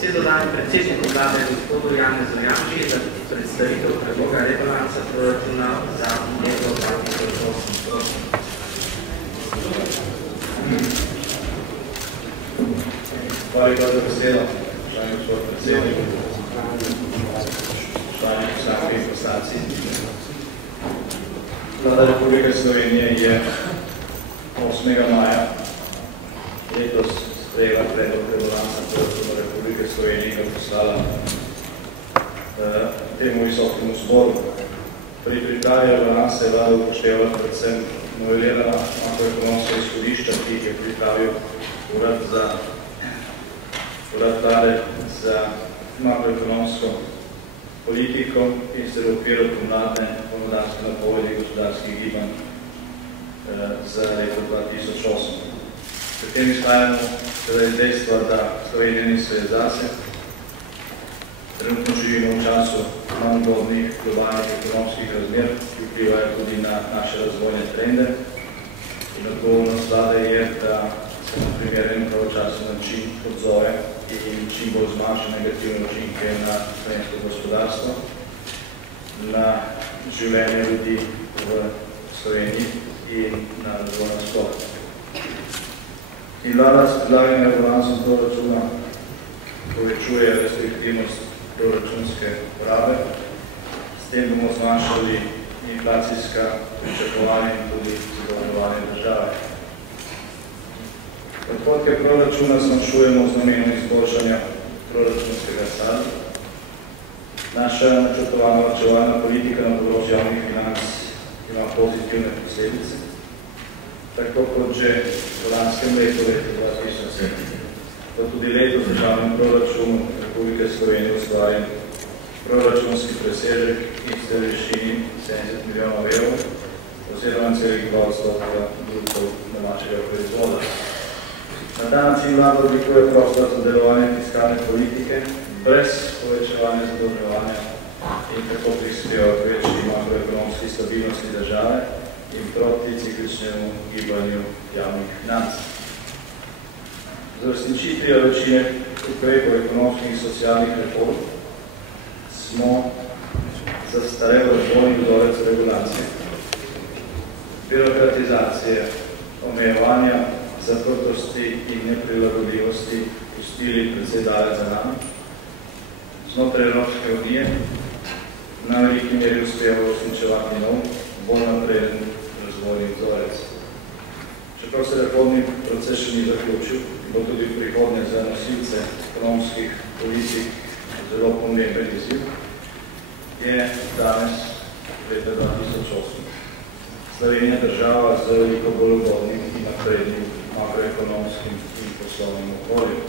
Besedo dajem predsedniku vlade gospodu Janezu Janši za predstavitev predloga rebalansa proračuna za leto 2008. Hvala lepa za besedo, spoštovani gospod predsednik, spoštovani poslanke in poslanci. Vlada Republike Slovenije je 8. maja letos sprejela predlog rebalansa proračuna Republike Slovenije in ga poslala temu visokemu zboru. Pri pripravi rebalansa je vlada upoštevala predvsem novelirana makroekonomska izhodišča, ki jih je pripravil Urad vlade za makroekonomsko politiko in se v okviru pomladanske napovedi gospodarskih gibanj za leto 2008. Pri tem izhajamo iz dejstva, da Slovenija ni sve zase. Trenutno živimo v času manj ugodnih globalnih ekonomskih razmer, ki vplivajo tudi na naše razvojne trende. In odgovornost vlade je, da se na primeren pravočasen način odzove in čim bolj zmanjša negativne učinke na slovensko gospodarstvo, na življenje ljudi v Sloveniji in na razvoj nasploh. In vlada s predlaganim rebalansom proračuna povečuje restriktivnost proračunske porabe. S tem bomo zmanjšali inflacijska pričakovanja in tudi zadolževanje države. Odhodke proračuna zmanjšujemo z namenom izboljšanja proračunskega salda. Naša načrtovana varčevalna politika na področju javnih financ ima pozitivne posledice. Tako kot že v lanskem letu 2007, pa tudi letos v državnem proračunu Republike Slovenije ustvarjen proračunski presežek in ste v višini 70 milijonov evrov, oziroma 1,2% bruto domačega proizvoda. Na ta način vlada oblikuje prostor za delovanje fiskalne politike brez povečevanja zadolževanja in tako prispeva k večji makroekonomski stabilnosti države in proti cikličnemu gibanju javnih financ. Z uresničitvijo večine ukrepov ekonomskih in socialnih reform smo zastarel razvojni vzorec regulacije, birokratizacije, omejevanja, zaprtosti in neprilagodljivosti pustili precej daleč za nami. Znotraj Evropske unije na veliki meri uspeva uresničevati nov, bolj napreden razvojni vzorec. Čeprav se reformni proces še ni zaključil, bo tudi v prihodnje za nosilce ekonomskih politik zelo pomemben izziv, je danes leta 2008 Slovenija država z veliko bolj ugodnim in naprednim makroekonomskim in poslovnim okoljem.